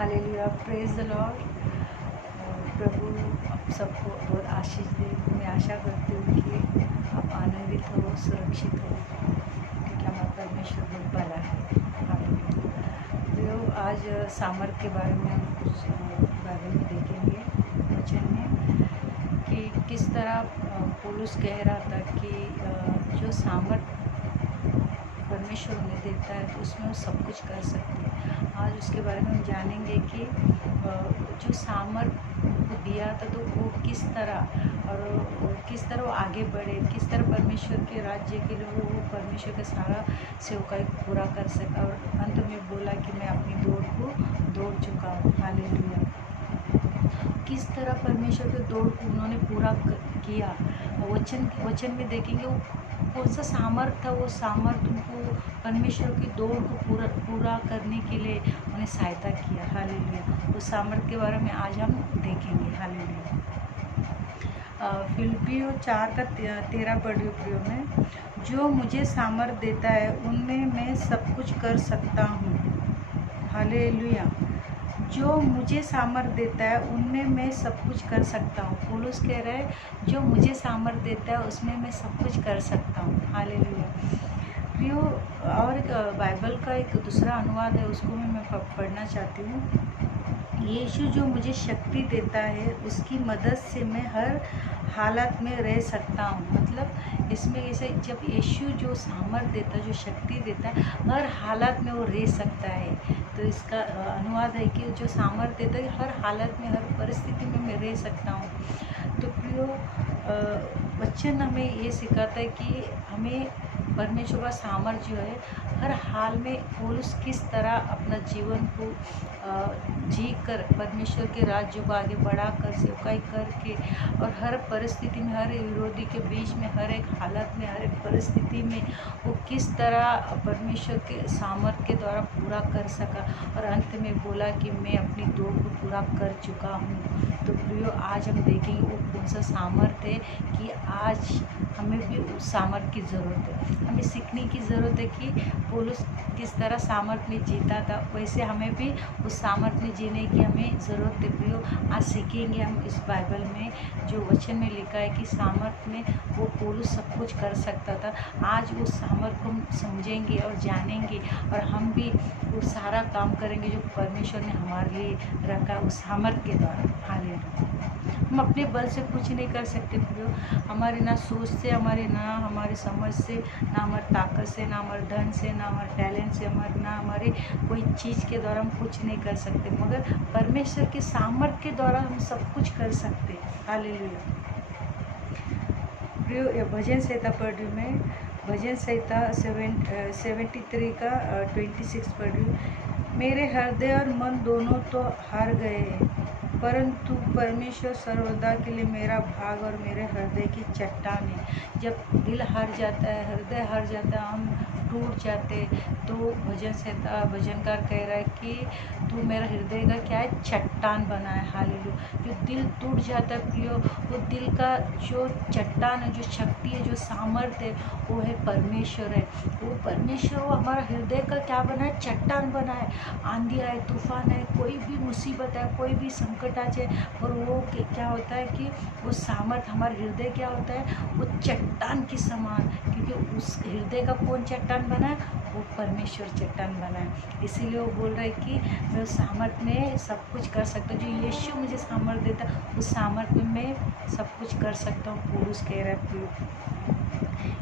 Hallelujah, praise the lord. प्रभु आप सबको बहुत आशीष दे। मैं आशा करती हूँ कि आप आनंदित हो, सुरक्षित हो, क्योंकि हमारा परमेश्वर बहुत बड़ा है। हालेलुया। तो आज सामर्थ के बारे में हम कुछ बारे में देखेंगे वचन में कि किस तरह पौलुस कह रहा था कि जो सामर्थ परमेश्वर हमें देता है तो उसमें वो सब कुछ कर सकते हैं। आज उसके बारे में हम जानेंगे कि जो सामर्थ को दिया था तो वो किस तरह और किस तरह वो आगे बढ़े, किस तरह परमेश्वर के राज्य के लिए वो परमेश्वर का सारा सेवकाई पूरा कर सका। और अंत में बोला कि मैं अपनी दौड़ को दौड़ चुका हूँ। हालेलुया। किस तरह परमेश्वर के दौड़ को उन्होंने पूरा किया, वचन में देखेंगे वो कौन सा सामर्थ था। वो सामर्थ उनको परमेश्वर की दौड़ को पूरा करने के लिए उन्हें सहायता किया। हालेलुया। उस सामर्थ के बारे में आज हम देखेंगे। हालेलुया। फिलिपियों 4:13 पढ़ियो प्रियो में, जो मुझे सामर्थ देता है उनमें मैं सब कुछ कर सकता हूँ। हालेलुया। जो मुझे सामर्थ देता है उनमें मैं सब कुछ कर सकता हूँ। पौलुस कह रहा है जो मुझे सामर्थ देता है उसमें मैं सब कुछ कर सकता हूँ। हालेलुया। प्रियो, और एक बाइबल का एक दूसरा अनुवाद है, उसको मैं पढ़ना चाहती हूँ। यीशु जो मुझे शक्ति देता है उसकी मदद से मैं हर हालत में रह सकता हूँ। मतलब इसमें जैसे जब यीशु जो सामर्थ देता है, जो शक्ति देता है, हर हालत में वो रह सकता है। तो इसका अनुवाद है कि जो सामर्थ देता है हर हालत में, हर परिस्थिति में मैं रह सकता हूँ। तो प्रियो, वचन हमें ये सिखाता है कि हमें परमेश्वर का सामर्थ्य जो है हर हाल में पौलुस किस तरह अपना जीवन को जी कर परमेश्वर के राज्य को आगे बढ़ाकर सेवकाई करके और हर परिस्थिति में, हर विरोधी के बीच में, हर एक हालत में, हर एक परिस्थिति में वो किस तरह परमेश्वर के सामर्थ्य के द्वारा पूरा कर सका। और अंत में बोला कि मैं अपनी दौड़ को पूरा कर चुका हूँ। तो प्रियो, आज हम देखेंगे वो कौन सा सामर्थ्य है कि आज हमें भी उस सामर्थ्य की ज़रूरत है। हमें सीखने की ज़रूरत है कि पौलुस किस तरह सामर्थ्य में जीता था, वैसे हमें भी उस सामर्थ्य में जीने की हमें ज़रूरत है। प्रियो, आज सीखेंगे हम इस बाइबल में जो वचन में लिखा है कि सामर्थ्य में वो पौलुस सब कुछ कर सकता था। आज उस सामर्थ्य को हम समझेंगे और जानेंगे और हम भी वो सारा काम करेंगे जो परमेश्वर ने हमारे लिए रखा उस सामर्थ्य के द्वारा। हालेलुया। हम अपने बल से कुछ नहीं कर सकते प्रियो। हमारे ना सोच से, ना हमारे समझ से, ना हमारे ताकत से, ना हमारे धन से, ना हमारे टैलेंट से, ना हमारे कोई चीज़ के द्वारा हम कुछ नहीं कर सकते, मगर परमेश्वर के सामर्थ्य के द्वारा हम सब कुछ कर सकते हैं। हालेलुया। प्रियो, भजन संहिता पढ़ रही हूँ मैं, भजन संहिता 73 का 26 पढ़ रही हूँ। मेरे हृदय और मन दोनों तो हार गए हैं, परंतु परमेश्वर सर्वदा के लिए मेरा भाग और मेरे हृदय की चट्टान है। जब दिल हार जाता है, हृदय हार जाता है, हम टूट जाते, तो भजनकार कह रहा है कि तू मेरा हृदय का क्या है, चट्टान बना है। हालेलुया। जो दिल टूट जाता है प्रियो, वो दिल का जो चट्टान है, जो शक्ति है, जो सामर्थ्य है, वो है परमेश्वर है। वो परमेश्वर वो हमारा हृदय का क्या बना है, चट्टान बना है। आंधी आए, तूफान आए, कोई भी मुसीबत है, कोई भी संकट आ जाए, और वो क्या होता है कि वो सामर्थ्य हमारे हृदय क्या होता है, वो चट्टान के समान। क्योंकि उस हृदय का कौन चट्टान बना है, वो परमेश्वर चट्टान बना है। इसीलिए वो बोल रहा है कि मैं उस सामर्थ्य में सब कुछ कर सकता हूँ। जो यीशु मुझे सामर्थ्य देता है, उस सामर्थ्य में मैं सब कुछ कर सकता हूँ। पौलुस कह रहा है।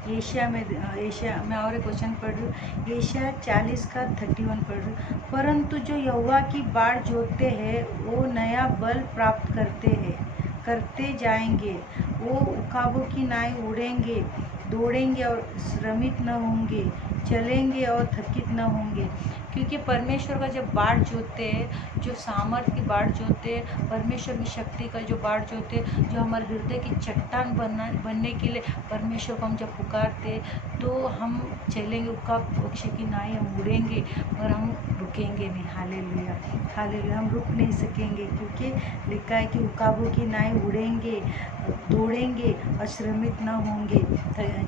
एशिया में और एक क्वेश्चन पढ़ रही हूँ, एशिया 40 का 31 पढ़ रही हूँ। परंतु जो यहोवा की बाढ़ जोतते हैं वो नया बल प्राप्त करते जाएंगे। वो उकाबों की नाई उड़ेंगे, दौड़ेंगे और श्रमित न होंगे, चलेंगे और थकित न होंगे। क्योंकि परमेश्वर का जब बाढ़ जोतते हैं, जो सामर्थ्य की बाढ़ जोतते हैं, परमेश्वर की शक्ति का जो बाढ़ जोतते हैं, जो हमारे हृदय की चट्टान बनने के लिए परमेश्वर को हम जब पुकारते तो हम चलेंगे, उकाब पक्षी की नाई हम उड़ेंगे, मगर हम रुकेंगे नहीं। हालेलुया। हालेलुया। हम रुक नहीं सकेंगे, क्योंकि लिखा है कि उकाबों की नाई उड़ेंगे, दौड़ेंगे और श्रमित न होंगे,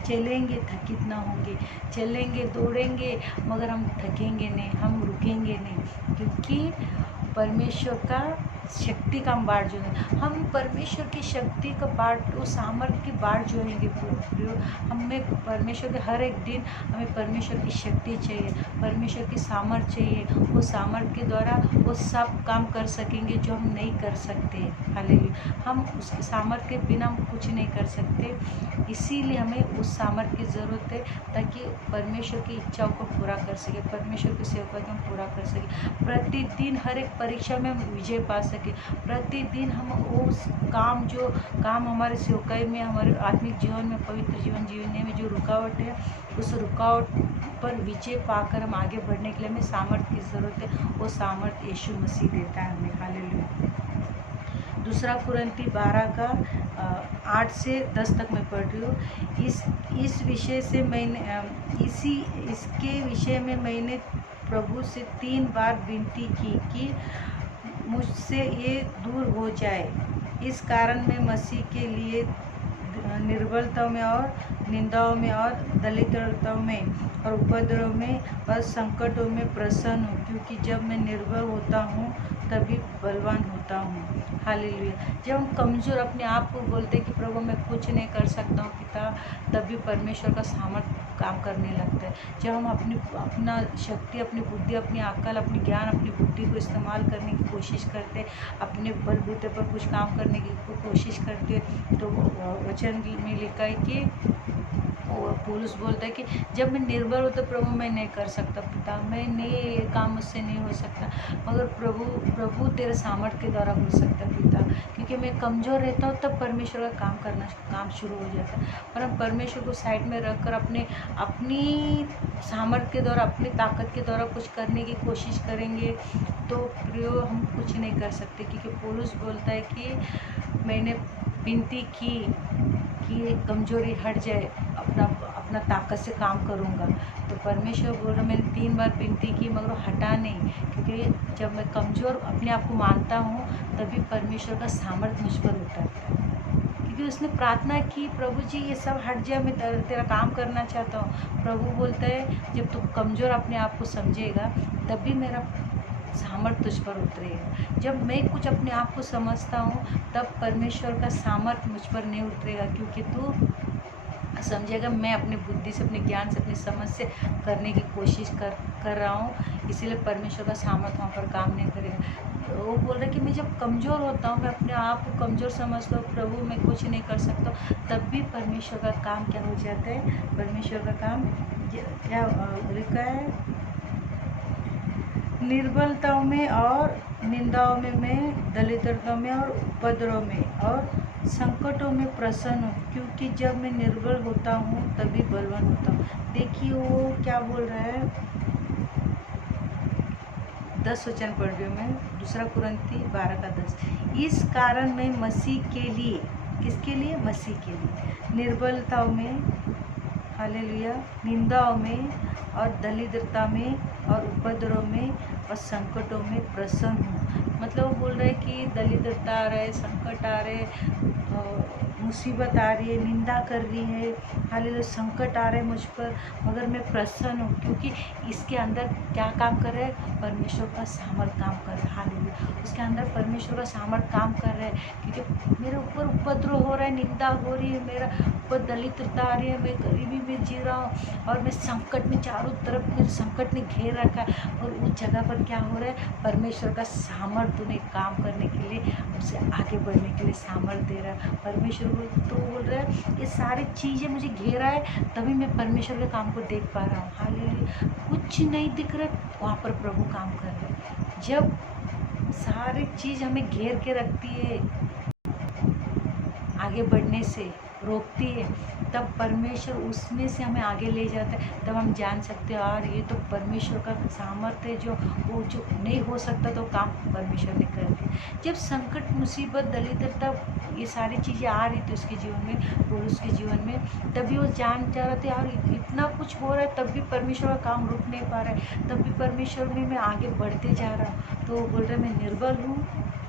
चलेंगे थकित न होंगे। चलेंगे, दौड़ेंगे, मगर हम थकेंगे नहीं, हम रुकेंगे नहीं, क्योंकि परमेश्वर का शक्ति का हम बाढ़ जो है, हम परमेश्वर की शक्ति का बाढ़, वो सामर्थ्य की बाढ़ जो है प्रियो, हमें परमेश्वर के हर एक दिन हमें परमेश्वर की शक्ति चाहिए, परमेश्वर की सामर्थ्य चाहिए। वो सामर्थ्य के द्वारा वो सब काम कर सकेंगे जो हम नहीं कर सकते। हालेलुया, हम उसके सामर्थ्य के बिना हम कुछ नहीं कर सकते, इसीलिए हमें उस सामर्थ्य की ज़रूरत है ताकि परमेश्वर की इच्छाओं को पूरा कर सके, परमेश्वर की सेवा को हम पूरा कर सके, प्रतिदिन हर एक परीक्षा में हम विजय पा सके, प्रतिदिन हम उस जो काम हमारे सेवकाई में, हमारे आत्मिक जीवन में, पवित्र जीवन जीने में जो रुकावट है, उस रुकावट पर विजय पाकर हम आगे बढ़ने के लिए हमें सामर्थ्य की ज़रूरत है। वो सामर्थ्य यीशु मसीह देता है हमें। हालेलुया। दूसरा कुरिन्थी 12 का 8 से 10 तक मैं पढ़ रही हूँ। इस विषय से मैंने इसके विषय में मैंने प्रभु से 3 बार विनती की कि मुझसे ये दूर हो जाए। इस कारण मैं मसीह के लिए निर्बलताओं में और निंदाओं में और दलितताओं में और उपद्रव में और संकटों में प्रसन्न हूँ, क्योंकि जब मैं निर्बल होता हूँ तभी बलवान होता हूँ। हालेलुया। जब हम कमज़ोर अपने आप को बोलते हैं कि प्रभु मैं कुछ नहीं कर सकता हूँ पिता, तभी परमेश्वर का सामर्थ्य काम करने लगता है। जब हम अपना शक्ति, अपनी बुद्धि, अपनी अक्ल, अपनी ज्ञान, अपनी बुद्धि को इस्तेमाल करने की कोशिश करते, अपने बलबूते पर कुछ काम करने की कोशिश करते, तो वचन में लिखा है कि पौलुस बोलता है कि जब मैं निर्बल हूँ तो प्रभु मैं नहीं कर सकता पिता, मैं नहीं, ये काम मुझसे नहीं हो सकता, मगर प्रभु तेरे सामर्थ्य के द्वारा हो सकता है पिता, क्योंकि मैं कमज़ोर रहता हूँ तब परमेश्वर का काम शुरू हो जाता है। और हम परमेश्वर को साइड में रखकर अपनी सामर्थ्य के द्वारा, अपनी ताकत के द्वारा कुछ करने की कोशिश करेंगे तो प्रियो हम कुछ नहीं कर सकते, क्योंकि पौलुस बोलता है कि मैंने विनती की कि कमज़ोरी हट जाए, अपना ताकत से काम करूँगा। तो परमेश्वर बोल रहा, मैंने 3 बार विनती की मगर हटा नहीं, क्योंकि जब मैं कमज़ोर अपने आप को मानता हूँ तभी परमेश्वर का सामर्थ्य मुझ पर उतरता है। क्योंकि उसने प्रार्थना की, प्रभु जी ये सब हट जाए, मैं तेरा काम करना चाहता हूँ। प्रभु बोलता है जब तुम कमज़ोर अपने आप को समझेगा तभी मेरा सामर्थ्य तुझ पर उतरेगा। जब मैं कुछ अपने आप को समझता हूँ तब परमेश्वर का सामर्थ्य मुझ पर नहीं उतरेगा, क्योंकि तू समझेगा मैं अपनी बुद्धि से, अपने ज्ञान से, अपनी समझ से करने की कोशिश कर रहा हूँ, इसीलिए परमेश्वर का सामर्थ्य वहाँ पर काम नहीं करेगा। वो बोल रहा है कि मैं जब कमज़ोर होता हूँ, मैं अपने आप को कमज़ोर समझता हूँ, प्रभु मैं कुछ नहीं कर सकता, तब भी परमेश्वर का काम क्या हो जाता है, परमेश्वर का काम क्या लिखा है, निर्बलताओं में और निंदाओं में, मैं दलितताओं में और उपद्रव में और संकटों में प्रसन्न हूँ, क्योंकि जब मैं निर्बल होता हूँ तभी बलवान होता हूँ। देखिए वो क्या बोल रहा है, 10 वचन पढ़ रही हूँ मैं, दूसरा कुरिन्थी 12 का 10। इस कारण मैं मसीह के लिए, किसके लिए, मसीह के लिए निर्बलताओं में, हालेलुया, निंदाओं में और दलिद्रता में और उपद्रव में और संकटों में प्रसन्न हूँ। मतलब वो बोल रहे हैं कि दलिद्रता आ रहा है, संकट आ रहे, मुसीबत आ रही है, निंदा कर रही है, हालेलुया, संकट आ रहे हैं मुझ पर, मगर मैं प्रसन्न हूँ, क्योंकि इसके अंदर क्या काम कर रहा है, परमेश्वर का सामर्थ्य काम कर रहा है। हालेलुया, उसके अंदर परमेश्वर का सामर्थ्य काम कर रहा है, क्योंकि मेरे ऊपर उपद्रव हो रहा है, निंदा हो रही है, मेरा ऊपर दलिद्रता आ रही है, मैं गरीबी में जी रहा हूँ और मैं संकट में, चारों तरफ मेरे संकट ने घेर रखा है, और उस जगह पर क्या हो रहा है, परमेश्वर का सामर्थ्य उन्हें काम करने के लिए, उसे आगे बढ़ने के लिए सामर्थ्य दे रहा है। परमेश्वर तो बोल रहा है ये सारी चीज़ें मुझे घेरा है, तभी मैं परमेश्वर के काम को देख पा रहा हूँ। हालेलुया, कुछ नहीं दिख रहा, वहाँ पर प्रभु काम कर रहे हैं। जब सारी चीज़ हमें घेर के रखती है, आगे बढ़ने से रोकती है, तब परमेश्वर उसमें से हमें आगे ले जाता है, तब हम जान सकते हैं यार ये तो परमेश्वर का सामर्थ्य है, जो वो जो नहीं हो सकता तो काम परमेश्वर ने कर दिया। जब संकट, मुसीबत, दलिद्रता, ये सारी चीज़ें आ रही थी उसके जीवन में, पुरुष के जीवन में, तभी वो जान जा रहे थे यार इतना कुछ हो रहा है, तब भी परमेश्वर का काम रुक नहीं पा रहा है, तब भी परमेश्वर में मैं आगे बढ़ते जा रहा हूँ। तो वो बोल रहा है मैं निर्बल हूँ,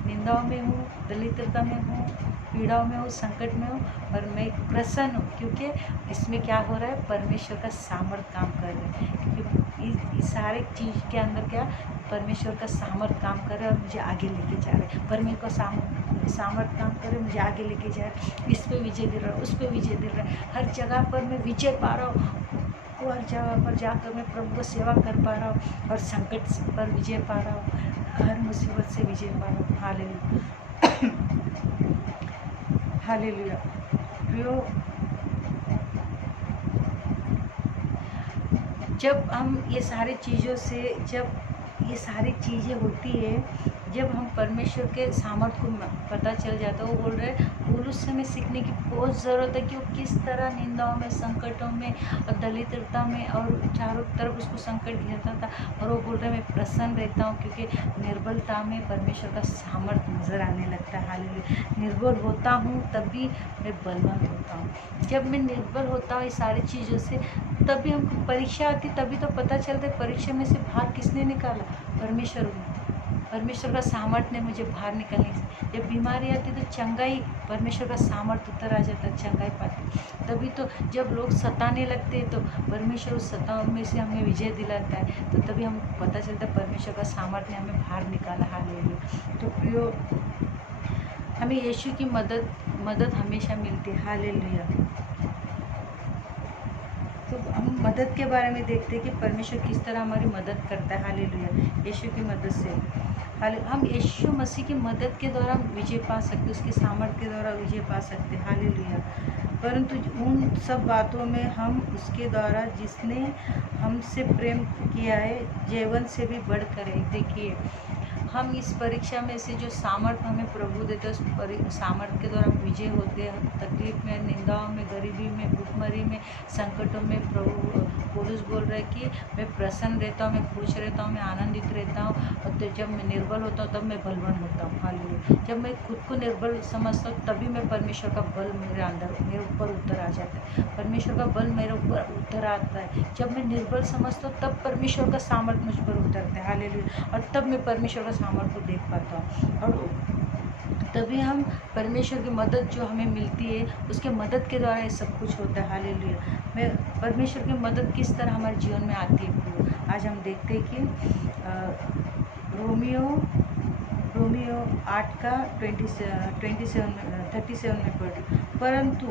निंदाओं में हूँ, दलिद्रता में हूँ, पीड़ाओं में हूँ, संकट में हूँ, और मैं प्रसन्न हूँ, क्योंकि इसमें क्या हो रहा है, परमेश्वर का सामर्थ्य काम कर रहा है। क्योंकि इस सारे चीज़ के अंदर क्या परमेश्वर का सामर्थ काम कर रहा है और मुझे आगे लेके जा रहा है। परमेश्वर का सामर्थ काम कर रहा है, मुझे आगे लेके जा रहा है। इस पे विजय दे रहा है, उस पे विजय दे रहा है। हर जगह पर मैं विजय पा रहा हूँ, हर जगह पर जाकर मैं प्रभु को सेवा कर पा रहा हूँ और संकट पर विजय पा रहा हूँ, हर मुसीबत से विजय पा रहा हूँ। Hallelujah, hallelujah. प्रियो, जब हम ये सारी चीज़ों से, जब ये सारी चीज़ें होती है, जब हम परमेश्वर के सामर्थ को पता चल जाता है, वो बोल रहे हैं पुरुष से हमें सीखने की बहुत ज़रूरत है कि वो किस तरह निंदाओं में, संकटों में और दलितता में और चारों तरफ उसको संकट घेरता था, और वो बोल रहे हैं मैं प्रसन्न रहता हूँ क्योंकि निर्बलता में परमेश्वर का सामर्थ नज़र आने लगता है। हालेलुया। निर्बल होता हूँ तभी मैं बलवान होता हूँ। जब मैं निर्बल होता हूँ ये सारी चीज़ों से, तभी हमको परीक्षा आती, तभी तो पता चलता है परीक्षा में से बाहर किसने निकाला, परमेश्वर ने। परमेश्वर का सामर्थ ने मुझे बाहर निकलने से। जब बीमारी आती तो चंगाई, परमेश्वर का सामर्थ उतर आ जाता है, चंगाई पाती। तभी तो जब लोग सताने लगते हैं तो परमेश्वर उस सताओं में से हमें विजय दिलाता है, तो तभी हमको पता चलता है परमेश्वर का सामर्थ ने हमें बाहर निकाला। हालेलुया। तो प्रियो, हमें यीशु की मदद हमेशा मिलती है। हालेलुया। तो हम मदद के बारे में देखते हैं कि परमेश्वर किस तरह हमारी मदद करता है। हालेलुया। यीशु की मदद से हम यीशु मसीह की मदद के द्वारा विजय पा सकते, उसके सामर्थ्य के द्वारा विजय पा सकते। हालेलुया। परंतु उन सब बातों में हम उसके द्वारा जिसने हमसे प्रेम किया है, जीवन से भी बढ़कर है। देखिए, हम इस परीक्षा में से जो सामर्थ्य हमें प्रभु देते हैं, उस सामर्थ्य के द्वारा हम विजय होते हैं। तकलीफ में, निंदाओं में, गरीबी में, भूखमरी में, संकटों में प्रभु पौलुस बोल रहे हैं कि मैं प्रसन्न रहता हूँ, मैं खुश रहता हूँ, मैं आनंदित रहता हूँ। और तो जब मैं निर्बल होता हूँ तब मैं बलवान होता हूँ। हालेलुया। जब मैं खुद को निर्बल समझता हूँ तभी मैं परमेश्वर का बल मेरे अंदर, मेरे ऊपर उतर आ जाता है। परमेश्वर का बल मेरे ऊपर उतर आता है। जब मैं निर्बल समझता हूँ तब परमेश्वर का सामर्थ्य मुझ पर उतरता है। हालेलुया। और तब मैं परमेश्वर का सामर्थ्य को देख पाता हूँ, और तभी हम परमेश्वर की मदद जो हमें मिलती है, उसके मदद के द्वारा ये सब कुछ होता है। हालेलुया। मैं परमेश्वर की मदद किस तरह हमारे जीवन में आती है, आज हम देखते हैं कि रोमियो 8 का 37 में पढ़। परंतु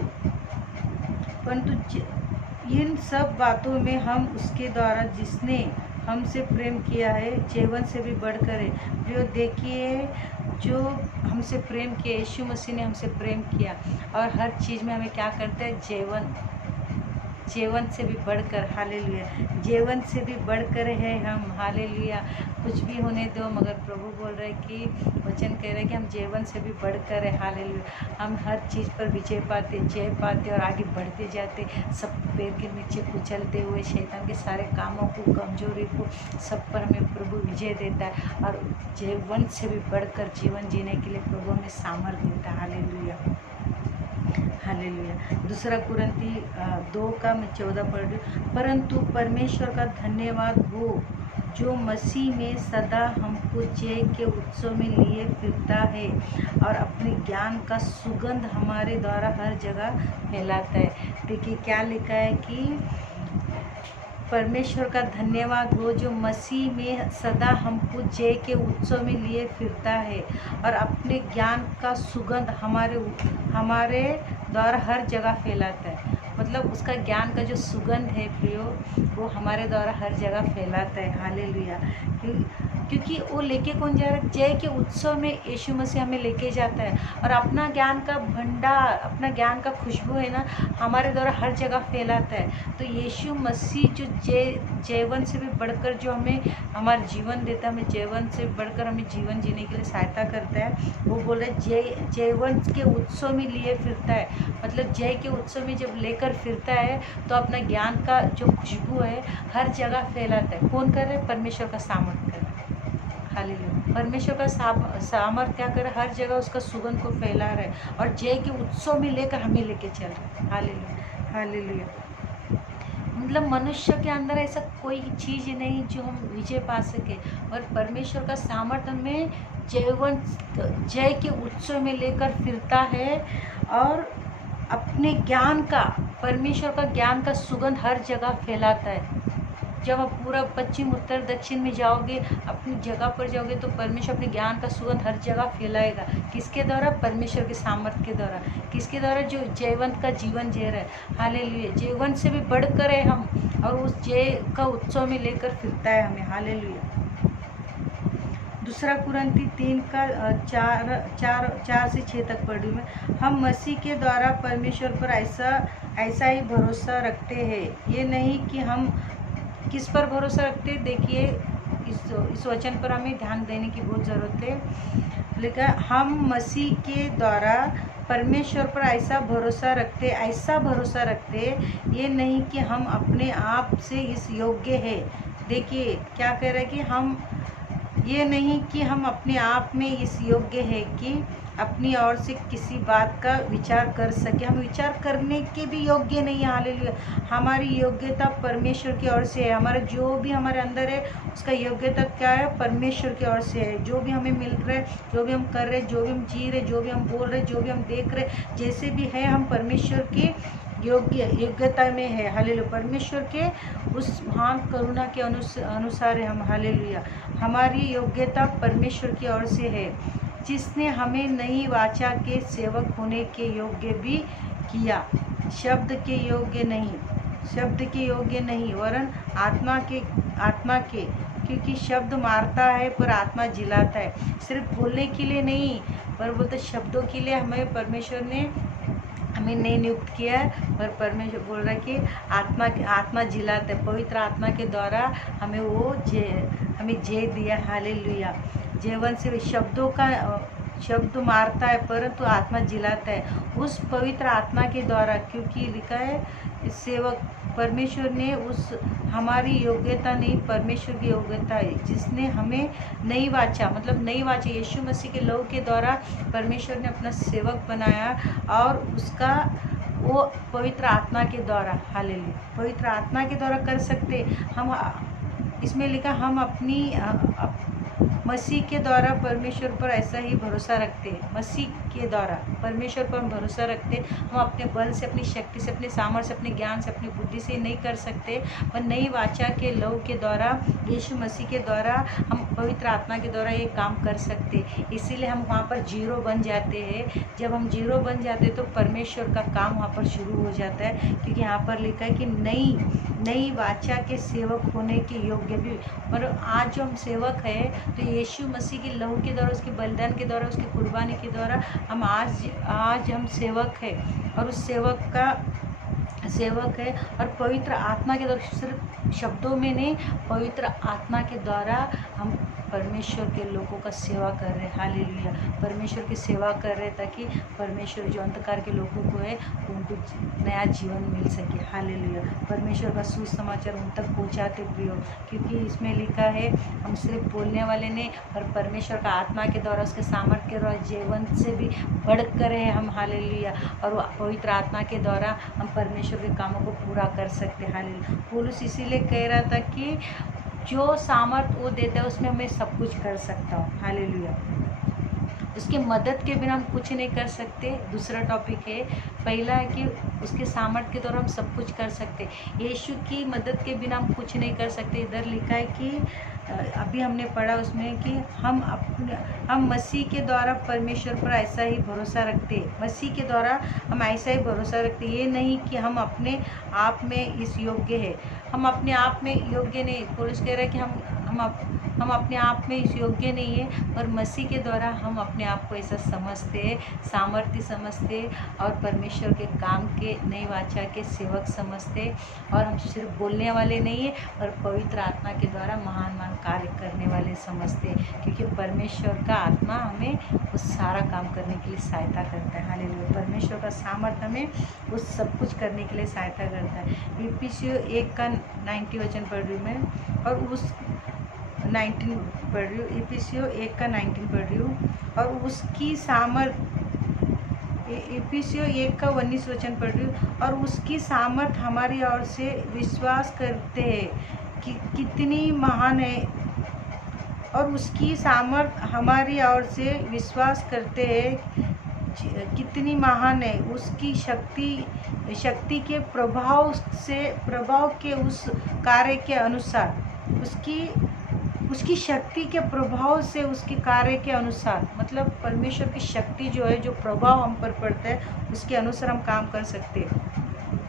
इन सब बातों में हम उसके द्वारा जिसने हमसे प्रेम किया है, जीवन से भी बढ़कर है। प्रियो, देखिए, जो हमसे प्रेम किया, यीशु मसीह ने हमसे प्रेम किया, और हर चीज़ में हमें क्या करता है, जीवन से भी बढ़कर। हालेलुया। जीवन से भी बढ़कर है हम। हालेलुया। कुछ भी होने दो, मगर प्रभु बोल रहे कि, वचन कह रहे हैं कि हम जीवन से भी बढ़कर है। हालेलुया। हम हर चीज़ पर विजय पाते, जय पाते और आगे बढ़ते जाते, सब पैर के नीचे कुचलते हुए शैतान के सारे कामों को, कमजोरी को, सब पर हमें प्रभु विजय देता है, और जीवन से भी बढ़कर जीवन जीने के लिए प्रभु हमें सामर्थ्य देता है। हालेलुया। हालेलुया। दूसरा कुरिन्थी 2 का मैं 14 पढ़ रही हूँ। परंतु परमेश्वर का धन्यवाद हो जो मसीह में सदा हमको जय के उत्सव में लिए फिरता है और अपने ज्ञान का सुगंध हमारे द्वारा हर जगह फैलाता है। देखिए क्या लिखा है कि परमेश्वर का धन्यवाद हो जो मसीह में सदा हमको जय के उत्सव में लिए फिरता है और अपने ज्ञान का सुगंध हमारे द्वारा हर जगह फैलाता है। मतलब उसका ज्ञान का जो सुगंध है प्रियो, वो हमारे द्वारा हर जगह फैलाता है। हालेलुया। क्योंकि वो लेके कौन जा रहा है, जय के उत्सव में यीशु मसीह हमें लेके जाता है, और अपना ज्ञान का भंडार, अपना ज्ञान का खुशबू है ना, हमारे द्वारा हर जगह फैलाता है। तो यीशु मसीह जो जीवन से भी बढ़कर जो हमें हमारा जीवन देता है, हमें जीवन से बढ़कर हमें जीवन जीने के लिए सहायता करता है, वो बोले जीवन के उत्सव में लिए फिरता है। मतलब जय के उत्सव में जब लेकर फिरता है तो अपना ज्ञान का जो खुशबू है हर जगह फैलाता है। कौन कर रहे हैं, परमेश्वर का सामर्थ्य कर रहा है। हालेलुया। परमेश्वर का सामर्थ्य क्या कर रहा है, हर जगह उसका सुगंध को फैला रहा है, और जय के उत्सव में लेकर हमें लेके चल रहा है। हालेलुया। हालेलुया। मतलब मनुष्य के अंदर ऐसा कोई चीज़ नहीं जो हम विजय पा सके, और परमेश्वर का सामर्थ्य हमें जय के उत्सव में लेकर फिरता है, और अपने ज्ञान का, परमेश्वर का ज्ञान का सुगंध हर जगह फैलाता है। जब आप पूरा पश्चिम उत्तर दक्षिण में जाओगे, अपनी जगह पर जाओगे, तो परमेश्वर अपने ज्ञान का सुगंध हर जगह फैलाएगा। किसके द्वारा? परमेश्वर के सामर्थ्य के द्वारा। किसके द्वारा? जो जयवंत का जीवन जी रहा है। हालेलुया। जीवन से भी बढ़कर है हम, और उस जय का उत्सव में लेकर फिरता है हमें। हालेलुया। दूसरा कुरिन्थी 3 का 4 से 6 तक पढ़ रही मैं। हम मसीह के द्वारा परमेश्वर पर ऐसा ही भरोसा रखते हैं। ये नहीं कि हम किस पर भरोसा रखते हैं। देखिए, इस वचन पर हमें ध्यान देने की बहुत ज़रूरत है। लेकिन हम मसीह के द्वारा परमेश्वर पर ऐसा भरोसा रखते, ये नहीं कि हम अपने आप से इस योग्य है। देखिए क्या कह रहे हैं कि हम ये नहीं कि हम अपने आप में इस योग्य है कि अपनी ओर से किसी बात का विचार कर सके। हम विचार करने के भी योग्य नहीं है। हालेलुया। हमारी योग्यता परमेश्वर की ओर से है। हमारा जो भी हमारे अंदर है उसका योग्यता क्या है? परमेश्वर की ओर से है। जो भी हमें मिल रहा है, जो भी हम कर रहे हैं, जो भी हम जी रहे, जो भी हम बोल रहे, जो भी हम देख रहे, जैसे भी है, हम परमेश्वर की योग्यता में है। हालेलुया। परमेश्वर के उस महान करुणा के अनुसार है हम। हालेलुया। हमारी योग्यता परमेश्वर की ओर से है, जिसने हमें नई वाचा के सेवक होने के योग्य भी किया। शब्द के योग्य नहीं, वरन आत्मा के, क्योंकि शब्द मारता है पर आत्मा जिलाता है। सिर्फ बोलने के लिए नहीं, पर बोलते शब्दों के लिए हमें परमेश्वर ने हमें नहीं नियुक्त किया है। पर परमेश्वर बोल रहा है कि आत्मा जिलाता है। पवित्र आत्मा के द्वारा हमें हमें जय दिया। हालेलुया। जीवन से शब्द मारता है परंतु आत्मा जिलाता है, उस पवित्र आत्मा के द्वारा। क्योंकि लिखा है सेवक परमेश्वर ने हमारी योग्यता नहीं, परमेश्वर की योग्यता है, जिसने हमें नई वाचा यीशु मसीह के लहू के द्वारा परमेश्वर ने अपना सेवक बनाया, और उसका वो पवित्र आत्मा के द्वारा। हालेलुया। पवित्र आत्मा के द्वारा कर सकते हम। इसमें लिखा हम अपनी मसीह के द्वारा परमेश्वर पर ऐसा ही भरोसा रखते। मसीह के द्वारा परमेश्वर पर हम भरोसा रखते। हम अपने बल से, अपनी शक्ति से, अपने सामर्थ्य से, अपने ज्ञान से, अपनी बुद्धि से नहीं कर सकते, पर नई वाचा के लहू के द्वारा, यीशु मसीह के द्वारा, हम पवित्र आत्मा के द्वारा ये काम कर सकते। इसीलिए हम वहाँ पर जीरो बन जाते हैं। जब हम जीरो बन जाते हैं तो परमेश्वर का काम वहाँ पर शुरू हो जाता है। क्योंकि यहाँ पर लिखा है कि नई वाचा के सेवक होने के योग्य भी। और आज जो हम सेवक है, तो यीशु मसीह के लहू के द्वारा, उसके बलिदान के द्वारा, उसकी कुर्बानी के द्वारा हम आज हम सेवक है। और उस सेवक है, और पवित्र आत्मा के द्वारा, सिर्फ शब्दों में नहीं, पवित्र आत्मा के द्वारा हम परमेश्वर के लोगों का सेवा कर रहे हैं। हालेलुया। परमेश्वर की सेवा कर रहे हैं, ताकि परमेश्वर जो अंधकार के लोगों को है उनको नया जीवन मिल सके। हालेलुया। परमेश्वर का सुसमाचार उन तक पहुंचाते प्रियो। क्योंकि इसमें लिखा है हम सिर्फ बोलने वाले नहीं, पर परमेश्वर का आत्मा के द्वारा, उसके सामर्थ्य के द्वारा जीवन से भी बढ़कर है हम। हालेलुया। और वो पवित्र आत्मा के द्वारा हम परमेश्वर के कामों को पूरा कर सकते हैं। हालेलुया। पौलुस इसीलिए कह रहा था कि जो सामर्थ वो देता है उसमें मैं सब कुछ कर सकता हूँ। हालेलुया। उसके मदद के बिना हम कुछ नहीं कर सकते। दूसरा टॉपिक है, पहला है कि उसके सामर्थ्य के द्वारा हम सब कुछ कर सकते। यीशु की मदद के बिना हम कुछ नहीं कर सकते। इधर लिखा है कि अभी हमने पढ़ा उसमें कि हम मसीह के द्वारा परमेश्वर पर ऐसा ही भरोसा रखते। मसीह के द्वारा हम ऐसा ही भरोसा रखते। ये नहीं कि हम अपने आप में इस योग्य है। हम अपने आप में योग्य नहीं। पौलुस कह रहा है कि हम अपने आप में इस योग्य नहीं है, पर मसीह के द्वारा हम अपने आप को ऐसा समझते, सामर्थ्य समझते, और परमेश्वर के काम के नई वाचा के सेवक समझते। और हम सिर्फ बोलने वाले नहीं है, पर पवित्र आत्मा के द्वारा महान कार्य करने वाले समझते। क्योंकि परमेश्वर का आत्मा हमें उस सारा काम करने के लिए सहायता करता है। हालेलुया। परमेश्वर का सामर्थ्य हमें उस सब कुछ करने के लिए सहायता करता है। इफिसियों 1 का 90 वचन पढ़ रही हूँ मैं, और उस 19 पढ़ रही हूँ। इफिसियों 1 का 19 पढ़ रही हूँ। और उसकी इफिसियों 1 का 19 वचन पढ़ रही हूँ। और उसकी सामर्थ हमारी ओर से विश्वास करते हैं कि कितनी महान है। और उसकी सामर्थ हमारी ओर से विश्वास करते हैं कितनी महान है, उसकी शक्ति के प्रभाव के उस कार्य के अनुसार, उसकी शक्ति के प्रभाव से उसके कार्य के अनुसार, मतलब परमेश्वर की शक्ति जो है, जो प्रभाव हम पर पड़ता है उसके अनुसार हम काम कर सकते हैं।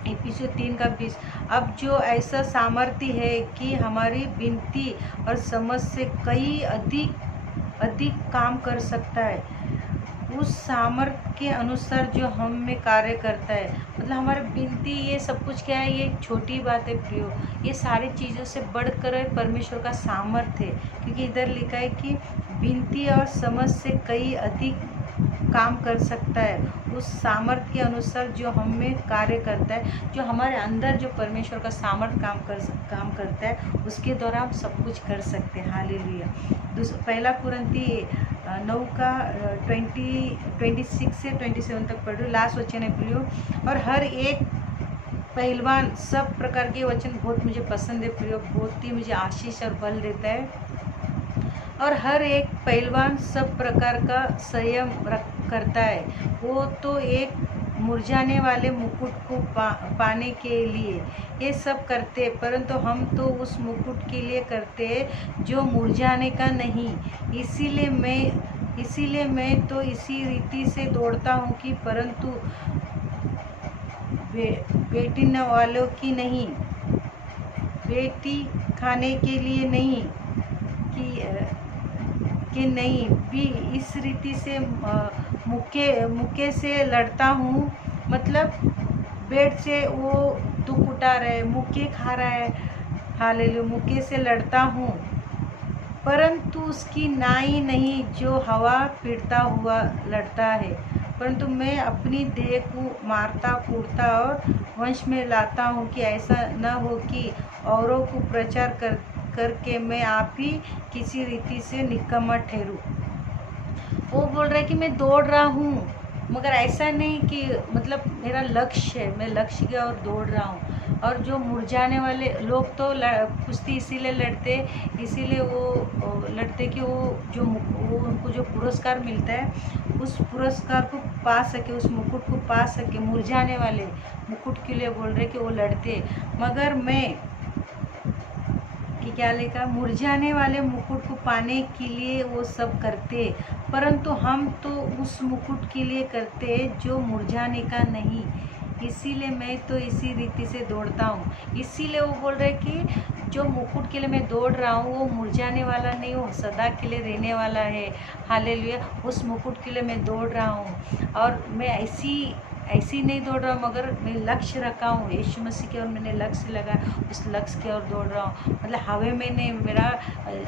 इफिसियों 3:20। अब जो ऐसा सामर्थ्य है कि हमारी विनती और समझ से कई अधिक काम कर सकता है, उस सामर्थ्य के अनुसार जो हम में कार्य करता है। मतलब हमारी विनती, ये सब कुछ क्या है, ये छोटी बात है प्रियो, ये सारी चीज़ों से बढ़कर परमेश्वर का सामर्थ्य है। क्योंकि इधर लिखा है कि विनती और समझ से कई अधिक काम कर सकता है, उस सामर्थ्य के अनुसार जो हम में कार्य करता है। जो हमारे अंदर जो परमेश्वर का सामर्थ्य काम करता है, उसके द्वारा हम सब कुछ कर सकते हैं। हालेलुया। 1 कुरिन्थी 9:26 से 27 तक पढ़ रही हूँ। लास्ट वचन है प्रियो। और हर एक पहलवान, सब प्रकार के वचन बहुत मुझे पसंद है प्रियो, बहुत ही मुझे आशीष और बल देता है। और हर एक पहलवान सब प्रकार का संयम करता है, वो तो एक मुरझाने वाले मुकुट को पाने के लिए ये सब करते, परंतु हम तो उस मुकुट के लिए करते हैं जो मुरझाने का नहीं। इसीलिए मैं तो इसी रीति से दौड़ता हूँ कि परंतु बेटी वालों की नहीं, बेटी खाने के लिए नहीं कि नहीं भी इस रीति से मुक्के से लड़ता हूँ। मतलब बेट से वो दुख उठा रहा है, मुक्के खा रहा है, हालेलुया, मुक्के से लड़ता हूँ, परंतु उसकी नाई नहीं जो हवा फिरता हुआ लड़ता है, परंतु मैं अपनी देह को मारता कूटता और वंश में लाता हूँ कि ऐसा न हो कि औरों को प्रचार करके मैं आप ही किसी रीति से निकम्मा ठहरूं। वो बोल रहा है कि मैं दौड़ रहा हूँ, मगर ऐसा नहीं कि मतलब मेरा लक्ष्य है, मैं लक्ष्य की ओर दौड़ रहा हूँ। और जो मुरझाने वाले लोग तो कुश्ती इसीलिए लड़ते, इसीलिए वो लड़ते कि वो उनको जो पुरस्कार मिलता है, उस पुरस्कार को पा सके, उस मुकुट को पा सके। मुरझाने वाले मुकुट के लिए बोल रहे कि वो लड़ते। मगर मैं कि क्या लिखा, मुरझाने वाले मुकुट को पाने के लिए वो सब करते, परंतु हम तो उस मुकुट के लिए करते जो मुरझाने का नहीं। इसीलिए मैं तो इसी रीति से दौड़ता हूँ। इसीलिए वो बोल रहे कि जो मुकुट के लिए मैं दौड़ रहा हूँ वो मुरझाने वाला नहीं, वो सदा के लिए रहने वाला है। हालेलुया। उस मुकुट के लिए मैं दौड़ रहा हूँ, और मैं ऐसी नहीं दौड़ रहा हूँ, मगर मैं लक्ष्य रखा हूँ यीशु मसीह की ओर, मैंने लक्ष्य लगा, उस लक्ष्य की ओर दौड़ रहा हूँ। मतलब हवे में नहीं, मेरा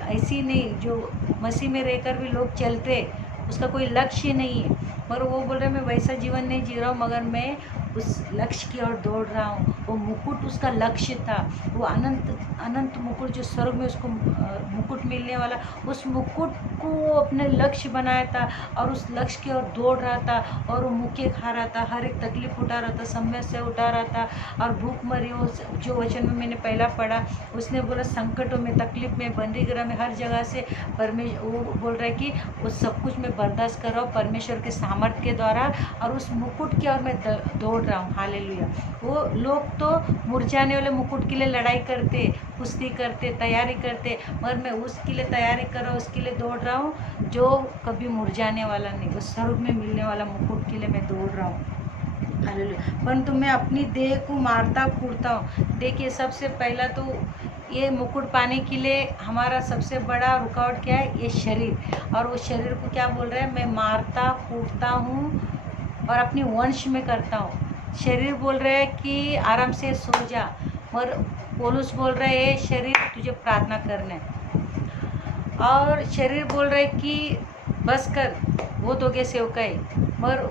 ऐसी नहीं, जो मसीह में रहकर भी लोग चलते, उसका कोई लक्ष्य नहीं है, मगर वो बोल रहे मैं वैसा जीवन नहीं जी रहा हूँ, मगर मैं उस लक्ष्य की ओर दौड़ रहा हूँ। वो मुकुट उसका लक्ष्य था, वो अनंत मुकुट जो स्वर्ग में उसको मुकुट मिलने वाला, उस मुकुट को वो अपने लक्ष्य बनाया था, और उस लक्ष्य की ओर दौड़ रहा था, और वो मुक्के खा रहा था, हर एक तकलीफ उठा रहा था, समस्या उठा रहा था, और भूख मरी। वो जो वचन में मैंने पहला पढ़ा, उसने बोला संकटों में, तकलीफ में, बंदीगृह में, हर जगह से वो बोल रहा है कि वो सब कुछ मैं बर्दाश्त कर रहा हूँ परमेश्वर के सामर्थ्य के द्वारा, और उस मुकुट की ओर मैं दौड़ रहा हूँ। हालेलुया। वो लोग तो मुरझाने वाले मुकुट के लिए लड़ाई करते, कुश्ती करते, तैयारी करते, मगर मैं उसके लिए तैयारी कर रहा हूँ, उसके लिए दौड़ रहा हूँ जो कभी मुरझाने वाला नहीं, वो स्वर्ग में मिलने वाला मुकुट के लिए मैं दौड़ रहा हूँ। हालेलुया। परंतु मैं अपनी देह को मारता कूटता हूँ। देखिए, सबसे पहला तो ये मुकुट पाने के लिए हमारा सबसे बड़ा रुकावट क्या है, ये शरीर। और वो शरीर को क्या बोल रहा है, मैं मारता कूटता हूँ और अपनी वंश में करता हूँ। शरीर बोल रहा है कि आराम से सो जा, और पौलुस बोल रहा है ये शरीर तुझे प्रार्थना करना है, और शरीर बोल रहा है कि बस कर, वो तो गए सेवकाई, मगर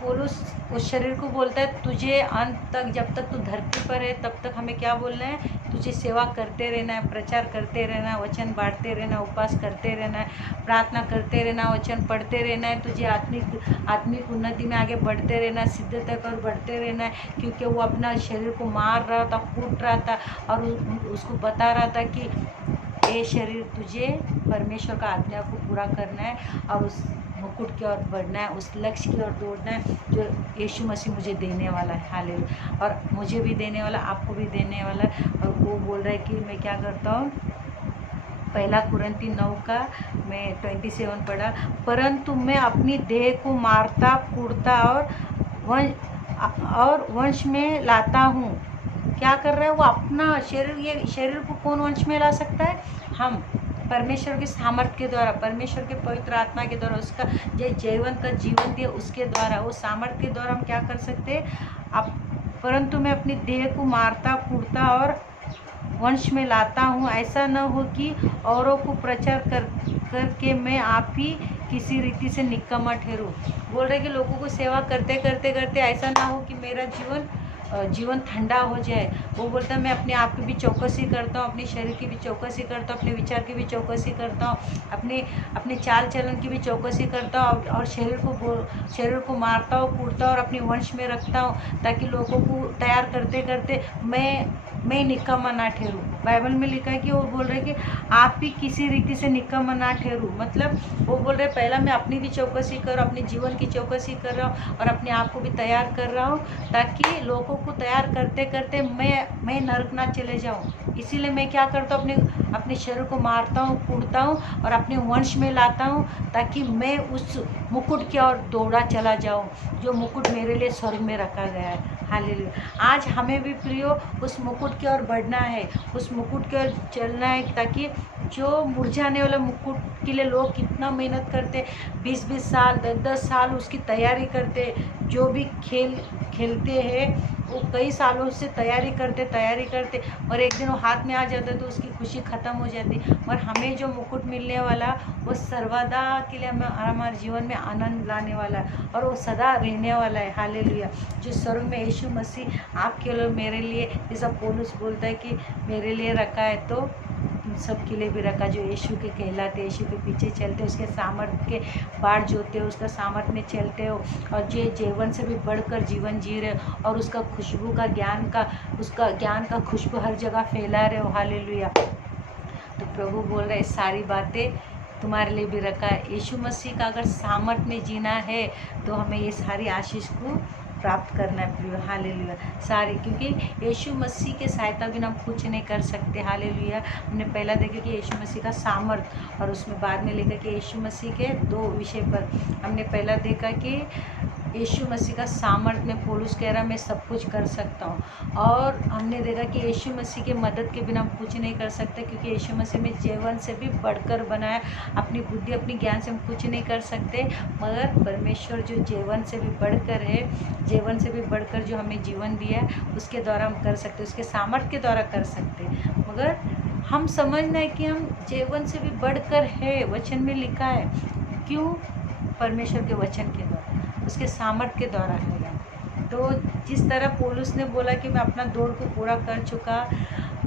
पौलुस उस शरीर को बोलता है तुझे अंत तक, जब तक तू धरती पर है तब तक हमें क्या बोलना है, तुझे सेवा करते रहना है, प्रचार करते रहना है, वचन बांटते रहना, उपवास करते रहना है, प्रार्थना करते रहना, वचन पढ़ते रहना है, तुझे आत्मिक उन्नति में आगे बढ़ते रहना, सिद्धता पर बढ़ते रहना है। क्योंकि वो अपना शरीर को मार रहा था, कूट रहा था, और उसको बता रहा था कि ये शरीर तुझे परमेश्वर का आज्ञा को पूरा करना है, और उस मुकुट की ओर बढ़ना है, उस लक्ष्य की ओर दौड़ना है जो यीशु मसीह मुझे देने वाला है। हालेलुया। और मुझे भी देने वाला, आपको भी देने वाला है। और वो बोल रहा है कि मैं क्या करता हूँ, 1 कुरिन्थी 9 का मैं 27 पढ़ा, परंतु मैं अपनी देह को मारता कूटता और वंश में लाता हूँ। क्या कर रहा है वो, अपना शरीर, ये शरीर को कौन वंश में ला सकता है? हम, परमेश्वर के सामर्थ्य के द्वारा, परमेश्वर के पवित्र आत्मा के द्वारा, उसका जो जीवन का जीवन दिया उसके द्वारा, वो सामर्थ्य के द्वारा हम क्या कर सकते हैं। परंतु मैं अपनी देह को मारता कूटता और वंश में लाता हूँ, ऐसा न हो कि औरों को प्रचार करके मैं आप ही किसी रीति से निकम्मा ठहरूं। बोल रहे कि लोगों को सेवा करते करते करते ऐसा ना हो कि मेरा जीवन ठंडा हो जाए। वो बोलता है मैं अपने आप की भी चौकसी करता हूँ, अपने शरीर की भी चौकसी करता हूँ, अपने विचार की भी चौकसी करता हूँ, अपने चाल चलन की भी चौकसी करता हूँ, और शरीर को मारता हूँ कूटता हूँ और अपने वंश में रखता हूँ, ताकि लोगों को तैयार करते करते मैं निकम्मा ना ठहरूं। बाइबल में लिखा है कि वो बोल रहे कि आप भी किसी रीति से निकम्मा ना ठहरूं। मतलब वो बोल रहे पहला मैं अपनी भी चौकसी कर रहा हूँ, अपने जीवन की चौकसी कर रहा हूँ और अपने आप को भी तैयार कर रहा हूँ, ताकि लोगों को तैयार करते करते मैं नरक ना चले जाऊँ। इसीलिए मैं क्या करता हूँ, अपने शरीर को मारता हूँ कूटता हूँ और अपने वंश में लाता हूँ, ताकि मैं उस मुकुट की ओर दौड़ा चला जाऊँ जो मुकुट मेरे लिए स्वर्ग में रखा गया है। हालेलुया। आज हमें भी प्रियो उस मुकुट की ओर बढ़ना है, उस मुकुट की ओर चलना है, ताकि जो मुरझाने वाला मुकुट के लिए लोग कितना मेहनत करते, 20-20 साल 10-10 साल उसकी तैयारी करते, जो भी खेलते हैं वो कई सालों से तैयारी करते और एक दिन वो हाथ में आ जाता तो उसकी खुशी ख़त्म हो जाती। और हमें जो मुकुट मिलने वाला वो सर्वदा के लिए हमारे जीवन में आनंद लाने वाला है और वो सदा रहने वाला है। हालेलुया। जो स्वर्ग में यीशु मसीह आपके लिए मेरे लिए, जैसा पौलुस बोलता है कि मेरे लिए रखा है तो तुम सबके लिए भी रखा, जो यीशु के कहलाते, यीशु के पीछे चलते, उसके सामर्थ्य के बाढ़ जोते हो, उसका सामर्थ्य में चलते हो और जो जीवन से भी बढ़कर जीवन जी रहे हो और उसका खुशबू का उसका ज्ञान का खुशबू हर जगह फैला रहे हो। हालेलुया। तो प्रभु बोल रहे सारी बातें तुम्हारे लिए भी रखा है। यीशु मसीह का अगर सामर्थ्य में जीना है तो हमें ये सारी आशीष को प्राप्त करना है प्रिय। हालेलुया। सारी, क्योंकि यीशु मसीह के सहायता बिना हम कुछ नहीं कर सकते। हालेलुया। हमने पहला देखा कि यीशु मसीह का सामर्थ्य, और उसमें बाद में लिखा कि यीशु मसीह के 2 विषय पर हमने पहला देखा कि यीशु मसीह का सामर्थ्य में पौलुस कह रहा मैं सब कुछ कर सकता हूँ, और हमने देखा कि यीशु मसीह के मदद के बिना हम कुछ नहीं कर सकते, क्योंकि यीशु मसीह में जीवन से भी बढ़कर बनाया। अपनी बुद्धि अपनी ज्ञान से हम कुछ नहीं कर सकते, मगर परमेश्वर जो जीवन से भी बढ़कर है, जीवन से भी बढ़कर जो हमें जीवन दिया है उसके द्वारा हम कर सकते, उसके सामर्थ्य के द्वारा कर सकते। मगर हम समझना है कि हम जीवन से भी बढ़कर है, वचन में लिखा है। क्यों? परमेश्वर के वचन के द्वारा, उसके सामर्थ्य के द्वारा है। तो जिस तरह पौलुस ने बोला कि मैं अपना दौड़ को पूरा कर चुका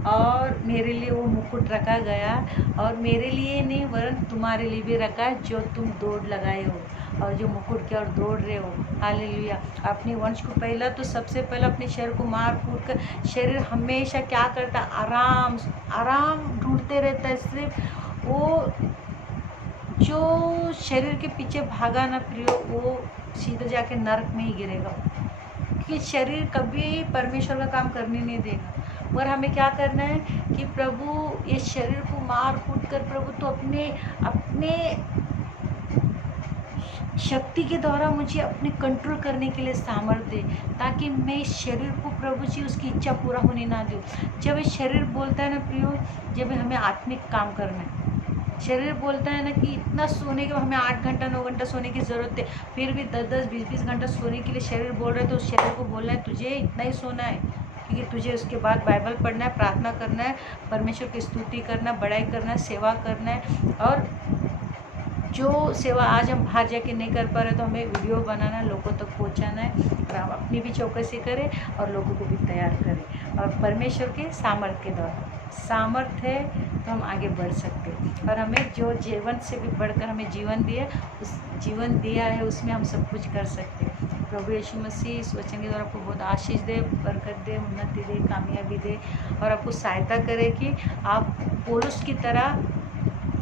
और मेरे लिए वो मुकुट रखा गया, और मेरे लिए नहीं वरन तुम्हारे लिए भी रखा है जो तुम दौड़ लगाए हो और जो मुकुट की ओर दौड़ रहे हो। हालेलुया। अपने वंश को पहला तो सबसे पहले अपने शरीर को मार कूट कर, शरीर हमेशा क्या करता है, आराम ढूंढते रहता है। सिर्फ वो जो शरीर के पीछे भागा ना प्रियो, वो सीधे जाके नरक में ही गिरेगा, क्योंकि शरीर कभी परमेश्वर का काम करने नहीं देगा। और हमें क्या करना है कि प्रभु ये शरीर को मार कूट कर, प्रभु तो अपने शक्ति के द्वारा मुझे अपने कंट्रोल करने के लिए सामर्थ्य दे, ताकि मैं इस शरीर को प्रभु जी उसकी इच्छा पूरा होने ना दूँ। जब ये शरीर बोलता है ना प्रियो, जब हमें आत्मिक काम करना है, शरीर बोलता है ना कि इतना सोने के, हमें 8 घंटा 9 घंटा सोने की ज़रूरत है, फिर भी 10-10 20-20 घंटा सोने के लिए शरीर बोल रहा है, तो उस शरीर को बोलना है तुझे इतना ही सोना है, क्योंकि तुझे उसके बाद बाइबल पढ़ना है, प्रार्थना करना है, परमेश्वर की स्तुति करना, बड़ाई करना, सेवा करना है। और जो सेवा आज हम बाहर जाके नहीं कर पा रहे तो हमें वीडियो बनाना, लोगों तक पहुंचाना है, और हम अपनी भी चौकसी करें और लोगों को भी तैयार करें। और परमेश्वर के सामर्थ्य के द्वारा, सामर्थ्य है तो हम आगे बढ़ सकते हैं। और हमें जो जीवन से भी बढ़कर हमें जीवन दिया, उस जीवन दिया है उसमें हम सब कुछ कर सकते हैं। प्रभु यीशु मसीह इस वचन के द्वारा आपको बहुत आशीष दे, बरकत दे, उन्नति दे, कामयाबी दे, और आपको सहायता करे कि आप पौलुस की तरह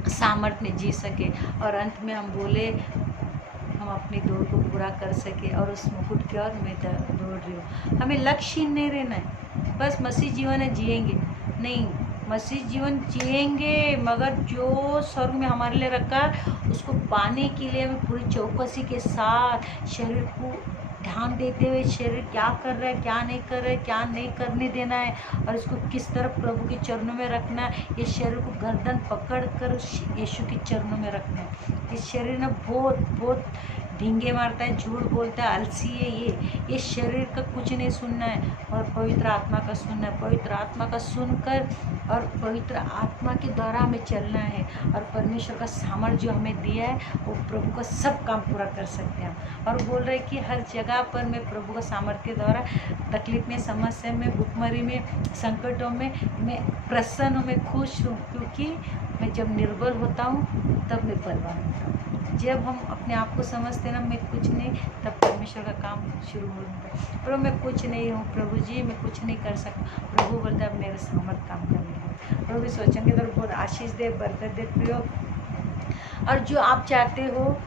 सामर्थ्य में जी सके। और अंत में हम बोले हम अपनी दौड़ को पूरा कर सके और उस मुकुट की ओर मैं दौड़ रही हूँ। हमें लक्ष्य नहीं रहना है, बस मसीह जीवन है जिएंगे नहीं, मसीह जीवन जिएंगे मगर जो स्वर्ग में हमारे लिए रखा है उसको पाने के लिए हमें पूरी चौकसी के साथ शरीर को ध्यान देते हुए शरीर क्या कर रहा है, क्या नहीं कर रहा है, क्या नहीं करने देना है और इसको किस तरह प्रभु के चरणों में रखना है। ये शरीर को गर्दन पकड़ कर यीशु के चरणों में रखना है। इस शरीर ने बहुत बहुत ढींगे मारता है, झूठ बोलता है, आलसी है। ये शरीर का कुछ नहीं सुनना है और पवित्र आत्मा का सुनना है। पवित्र आत्मा का सुनकर और पवित्र आत्मा के द्वारा हमें चलना है और परमेश्वर का सामर्थ्य जो हमें दिया है वो प्रभु का सब काम पूरा कर सकते हैं। और बोल रहे कि हर जगह पर मैं प्रभु का सामर्थ्य के द्वारा तकलीफ में, समस्या में, भुखमरी में, संकटों में मैं प्रसन्न हूँ, मैं खुश हूँ, क्योंकि मैं जब निर्बल होता हूँ तब मैं बलवान होता हूँ। जब हम अपने आप को समझते ना मैं कुछ नहीं, तब परमेश्वर का काम शुरू हो जाता है। प्रभु मैं कुछ नहीं हूँ, प्रभु जी मैं कुछ नहीं कर सकता, प्रभु बोलता है अब मेरा सामर्थ काम करने। प्रभु इस वचन के द्वारा बहुत आशीष दे, बरकत दे प्रियो। और जो आप चाहते हो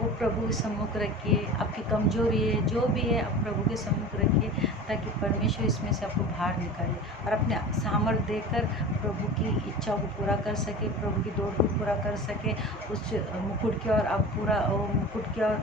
वो प्रभु के सम्मुख रखिए। आपकी कमजोरी है जो भी है आप प्रभु के सम्मुख रखिए ताकि परमेश्वर इसमें से आपको बाहर निकाले और अपने सामर्थ्य देकर प्रभु की इच्छा को पूरा कर सके, प्रभु की दौड़ को पूरा कर सके। उस मुकुट की ओर आप पूरा मुकुट की ओर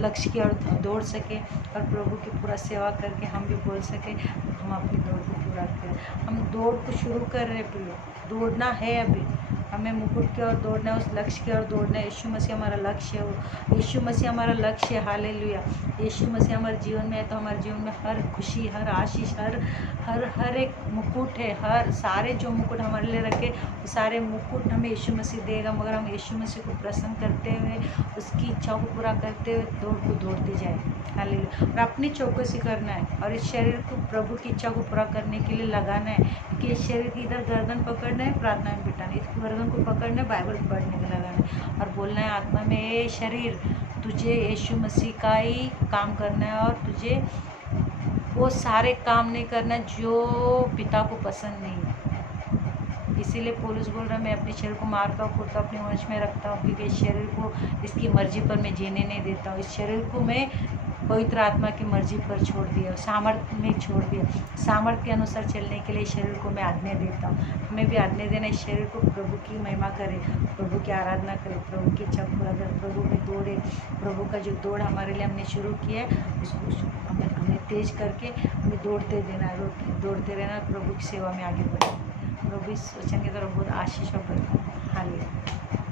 लक्ष्य की ओर दौड़ सके और प्रभु की पूरा सेवा करके हम भी बोल सके हम अपनी दौड़ को पूरा करें। हम दौड़ को शुरू कर रहे प्रियो, दौड़ना है अभी हमें मुकुट की ओर दौड़ना है, उस लक्ष्य की ओर दौड़ना है। यीशु मसीह हमारा लक्ष्य है, यीशु मसीह हमारा लक्ष्य है। हालेलुया। यीशु मसीह हमारे जीवन में है तो हमारे जीवन में हर खुशी, हर आशीष, हर एक मुकुट है। हर सारे जो मुकुट हमारे लिए रखे वो सारे मुकुट हमें यीशु मसीह देगा, मगर हम यीशु मसीह को प्रसन्न करते हुए उसकी इच्छा को पूरा करते हुए दौड़ को दौड़ते जाए। हालेलुया। और अपनी चौकसी करना है और इस शरीर को प्रभु की इच्छा को पूरा करने के लिए लगाना है, क्योंकि इस शरीर की इधर गर्दन पकड़ना है, प्रार्थना में बिठाना है, इस गर्दन को पकड़ना है, बाइबल पढ़ने में लगाना है और बोलना है आत्मा में ए शरीर तुझे यीशु मसीह का ही काम करना है और तुझे वो सारे काम नहीं करना जो पिता को पसंद नहीं है। इसीलिए पौलुस बोल रहा है मैं अपने शरीर को मारता हूँ, खुद अपने वंश में रखता हूँ, क्योंकि इस शरीर को इसकी मर्जी पर मैं जीने नहीं देता हूँ। इस शरीर को मैं पवित्र आत्मा की मर्जी पर छोड़ दिया, सामर्थ्य में छोड़ दिया। सामर्थ्य के अनुसार चलने के लिए शरीर को मैं आज्ञा देता हूँ। हमें भी आज्ञा देना इस शरीर को प्रभु की महिमा करे, प्रभु की आराधना करे, प्रभु की इच्छा पूरा करे, प्रभु में दौड़े। प्रभु का जो दौड़ हमारे लिए हमने शुरू किया है उसको हमें तेज करके हमें दौड़ते देना, दौड़ते रहना, प्रभु की सेवा में आगे बढ़े। प्रभु इस वचन की तरफ बहुत आशीष और बरकत। हालेलुया।